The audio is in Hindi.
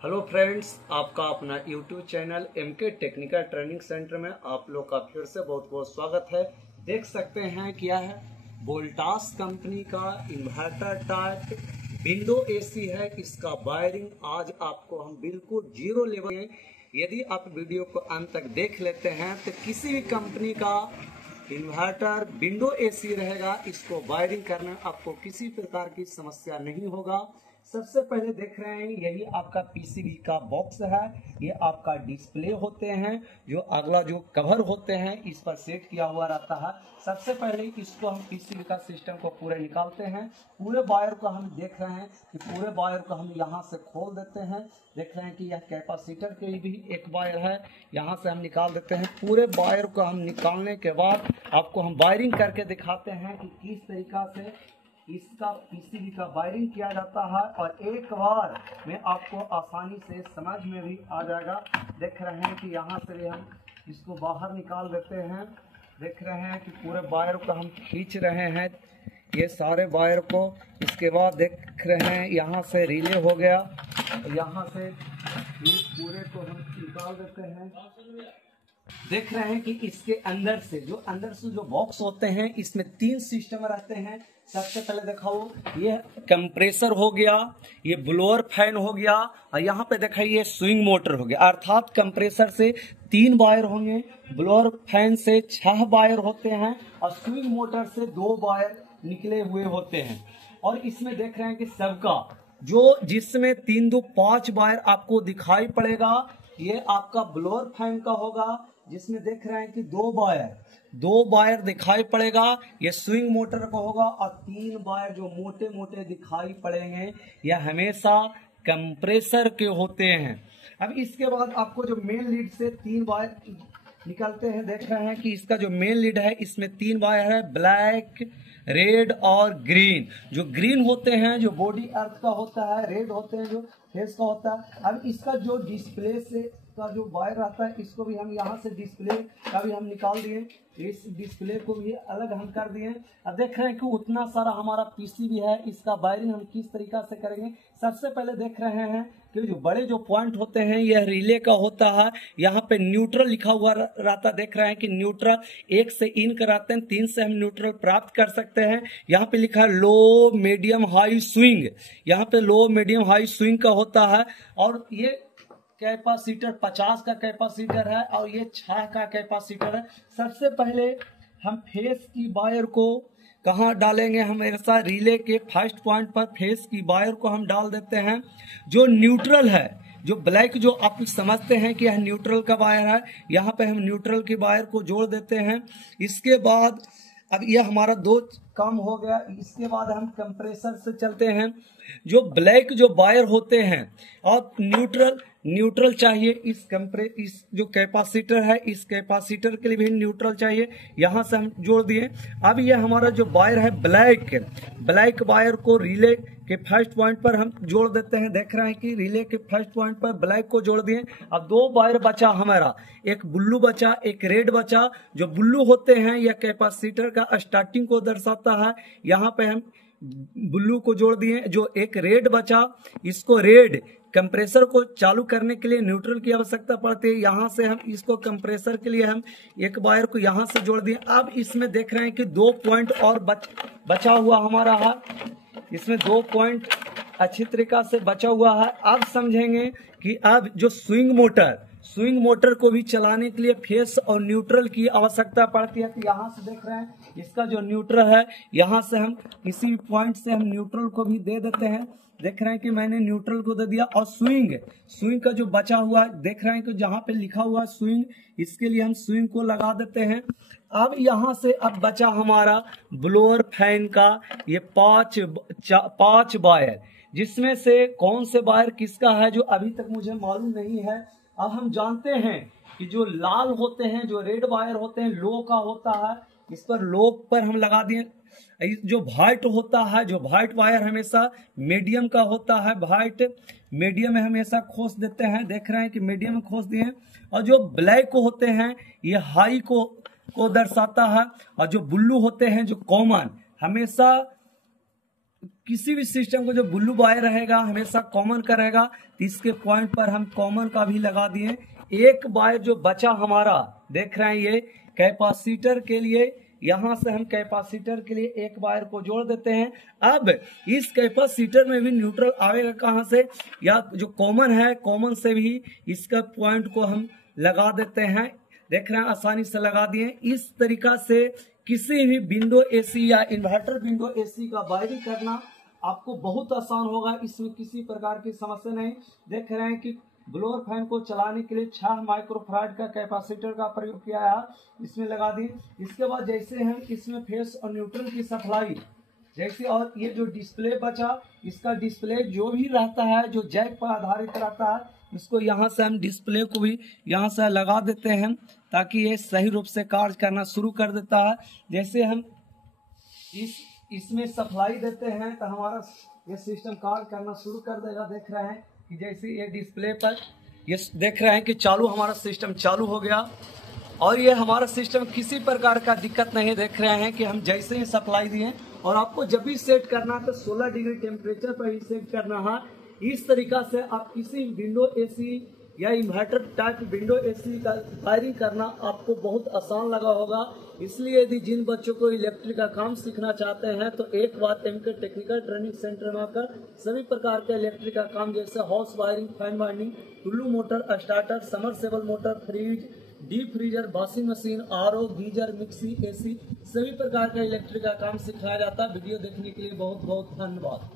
हेलो फ्रेंड्स, आपका अपना YouTube channel MK technical training centre में आप लोग का फिर से बहुत बहुत स्वागत है। देख सकते हैं क्या है, वोल्टास कंपनी का इन्वर्टर टाइप विंडो एसी है। इसका वायरिंग आज आपको हम बिल्कुल जीरो लेवल में, यदि आप वीडियो को अंत तक देख लेते हैं तो किसी भी कंपनी का इन्वर्टर विंडो एसी रहेगा, इसको वायरिंग करना आपको किसी प्रकार की समस्या नहीं होगा। सबसे पहले देख रहे हैं, यही आपका पीसीबी का बॉक्स है। ये आपका डिस्प्ले होते हैं, जो अगला जो कवर होते हैं इस पर सेट किया हुआ रहता है। सबसे पहले इसको हम पीसीबी का सिस्टम को पूरे निकालते हैं। पूरे वायर को हम देख रहे हैं कि पूरे वायर को हम यहाँ से खोल देते हैं। देख रहे हैं कि यह कैपेसिटर के भी एक वायर है, यहाँ से हम निकाल देते हैं। पूरे वायर को हम निकालने के बाद आपको हम वायरिंग करके दिखाते हैं कि किस तरीका से इसका पीसीबी का वायरिंग किया जाता है, और एक बार में आपको आसानी से समझ में भी आ जाएगा। देख रहे हैं कि यहाँ से भी हम इसको बाहर निकाल देते हैं। देख रहे हैं कि पूरे वायर को हम खींच रहे हैं, ये सारे वायर को। इसके बाद देख रहे हैं यहाँ से रिले हो गया, यहाँ से इस पूरे को हम निकाल देते हैं। देख रहे हैं कि इसके अंदर से जो बॉक्स होते हैं, इसमें 3 सिस्टम रहते हैं। सबसे पहले दिखाओ, ये कंप्रेसर हो गया, ये ब्लोअर फैन हो गया, और यहाँ पे दिखाइए स्विंग मोटर हो गया। अर्थात कंप्रेसर से 3 वायर होंगे, ब्लोअर फैन से 6 वायर होते हैं, और स्विंग मोटर से 2 वायर निकले हुए होते हैं। और इसमें देख रहे हैं कि सबका जिसमें 3 2 5 वायर आपको दिखाई पड़ेगा, ये आपका ब्लोअर फैन का होगा, जिसमें देख रहे हैं कि 2 वायर दिखाई पड़ेगा, ये स्विंग मोटर का होगा। और 3 वायर जो मोटे मोटे दिखाई पड़ेंगे, यह हमेशा कंप्रेसर के होते हैं। अब इसके बाद आपको जो मेन लीड से 3 वायर निकलते हैं, देख रहे हैं कि इसका जो मेन लीड है, इसमें 3 वायर है, ब्लैक, रेड और ग्रीन। जो ग्रीन होते हैं जो बॉडी अर्थ का होता है, रेड होते हैं जो फेस का होता है। अब इसका जो डिस्प्ले से का जो वायर रहता है, इसको भी हम यहाँ से डिस्प्ले का भी हम निकाल दिए, इस डिस्प्ले को भी अलग हम कर दिए। अब देख रहे हैं कि उतना सारा हमारा पीसीबी है, इसका वायरिंग हम किस तरीका से करेंगे। सबसे पहले देख रहे हैं कि जो बड़े जो पॉइंट होते हैं, यह रिले का होता है। यहाँ पे न्यूट्रल लिखा हुआ रहता, देख रहे हैं कि न्यूट्रल 1 से इन कराते हैं, 3 से हम न्यूट्रल प्राप्त कर सकते हैं। यहाँ पे लिखा है लो मीडियम हाई स्विंग, यहाँ पे लो मीडियम हाई स्विंग का होता है। और ये कैपेसिटर 50 का कैपेसिटर है, और ये 6 का कैपेसिटर है। सबसे पहले हम फेस की वायर को कहाँ डालेंगे, हम ऐसा रिले के फर्स्ट पॉइंट पर फेस की वायर को हम डाल देते हैं। जो न्यूट्रल है, जो ब्लैक, जो आप समझते हैं कि यह न्यूट्रल का वायर है, यहाँ पे हम न्यूट्रल की वायर को जोड़ देते हैं। इसके बाद अब यह हमारा 2 काम हो गया। इसके बाद हम कंप्रेसर से चलते हैं। जो ब्लैक जो वायर होते हैं, और न्यूट्रल चाहिए, इस जो कैपेसिटर है, इस कैपेसिटर के लिए भी न्यूट्रल चाहिए, यहाँ से हम जोड़ दिए। अब ये हमारा जो वायर है ब्लैक वायर को रिले के फर्स्ट पॉइंट पर हम जोड़ देते हैं। देख रहे हैं कि रिले के फर्स्ट पॉइंट पर ब्लैक को जोड़ दिए। अब 2 वायर बचा हमारा, एक ब्लू बचा, एक रेड बचा। जो ब्लू होते हैं, यह कैपेसिटर का स्टार्टिंग को दर्शाता है, यहाँ पे हम ब्लू को जोड़ दिए। जो एक रेड बचा, इसको रेड कंप्रेसर को चालू करने के लिए न्यूट्रल की आवश्यकता पड़ती है, यहाँ से हम इसको कंप्रेसर के लिए हम एक वायर को यहाँ से जोड़ दिए। अब इसमें देख रहे हैं कि 2 पॉइंट और बचा हुआ हमारा है, इसमें 2 पॉइंट अच्छी तरीका से बचा हुआ है। अब समझेंगे कि अब जो स्विंग मोटर को भी चलाने के लिए फेस और न्यूट्रल की आवश्यकता पड़ती है। तो यहाँ से देख रहे हैं, इसका जो न्यूट्रल है, यहाँ से हम किसी पॉइंट से हम न्यूट्रल को भी दे देते हैं। देख रहे हैं कि मैंने न्यूट्रल को दे दिया। और स्विंग का जो बचा हुआ, देख रहे हैं कि जहाँ पे लिखा हुआ स्विंग, इसके लिए हम स्विंग को लगा देते हैं। अब यहाँ से अब बचा हमारा ब्लोअर फैन का ये 5 वायर, जिसमें से कौन से वायर किसका है जो अभी तक मुझे मालूम नहीं है। अब हम जानते हैं कि जो लाल होते हैं, जो रेड वायर होते हैं, लो का होता है, इस पर लो पर हम लगा दिए। जो व्हाइट होता है, जो व्हाइट वायर हमेशा मीडियम का होता है, व्हाइट मीडियम में हमेशा खोस देते हैं। देख रहे हैं कि मीडियम में खोस दिए। और जो ब्लैक होते हैं, ये हाई को दर्शाता है। और जो ब्लू होते हैं, जो कॉमन, हमेशा किसी भी सिस्टम को जो ब्लू वायर रहेगा हमेशा कॉमन का रहेगा, तो इसके पॉइंट पर हम कॉमन का भी लगा दिए। एक वायर जो बचा हमारा देख रहे हैं ये कैपेसिटर के लिए, यहां से हम कैपेसिटर के लिए एक वायर को जोड़ देते हैं। अब इस कैपेसिटर में भी न्यूट्रल आएगा कहां से, या जो कॉमन है कॉमन से भी इसका पॉइंट को हम लगा देते हैं। देख रहे हैं आसानी से लगा दिए। इस तरीका से किसी भी विंडो एसी या इन्वर्टर विंडो एसी का वायरिंग करना आपको बहुत आसान होगा, इसमें किसी प्रकार की समस्या नहीं। देख रहे हैं कि ब्लोअर फैन को चलाने के लिए 6 माइक्रोफैराड का कैपेसिटर का प्रयोग किया है, इसमें लगा दी। इसके बाद जैसे हम इसमें फेस और न्यूट्रल की सप्लाई जैसे, और ये जो डिस्प्ले बचा, इसका डिस्प्ले जो भी रहता है जो जैक पर आधारित रहता है, इसको यहाँ से हम डिस्प्ले को भी यहाँ से लगा देते हैं ताकि ये सही रूप से कार्य करना शुरू कर देता है। जैसे हम इसमें सप्लाई देते हैं तो हमारा ये सिस्टम कार्य करना शुरू कर देगा। देख रहे हैं कि जैसे ये डिस्प्ले पर ये देख रहे हैं कि चालू, हमारा सिस्टम चालू हो गया और ये हमारा सिस्टम किसी प्रकार का दिक्कत नहीं। देख रहे हैं कि हम जैसे ही सप्लाई दिए, और आपको जब भी सेट करना है तो 16 डिग्री टेम्परेचर पर ही सेट करना है। इस तरीका से आप किसी विंडो एसी या इन्वर्टर टाइप विंडो एसी का वायरिंग करना आपको बहुत आसान लगा होगा। इसलिए यदि जिन बच्चों को इलेक्ट्रिक का काम सीखना चाहते हैं तो एक बार एमके टेक्निकल ट्रेनिंग सेंटर में आकर सभी प्रकार के इलेक्ट्रिक का काम जैसे house wiring, fan wiring, Tullu motor, starter, submersible motor, fridge, deep freezer, washing machine, RO, geyser, mixie, AC, सभी प्रकार का इलेक्ट्रिक का काम सिखाया जाता है। वीडियो देखने के लिए बहुत बहुत धन्यवाद।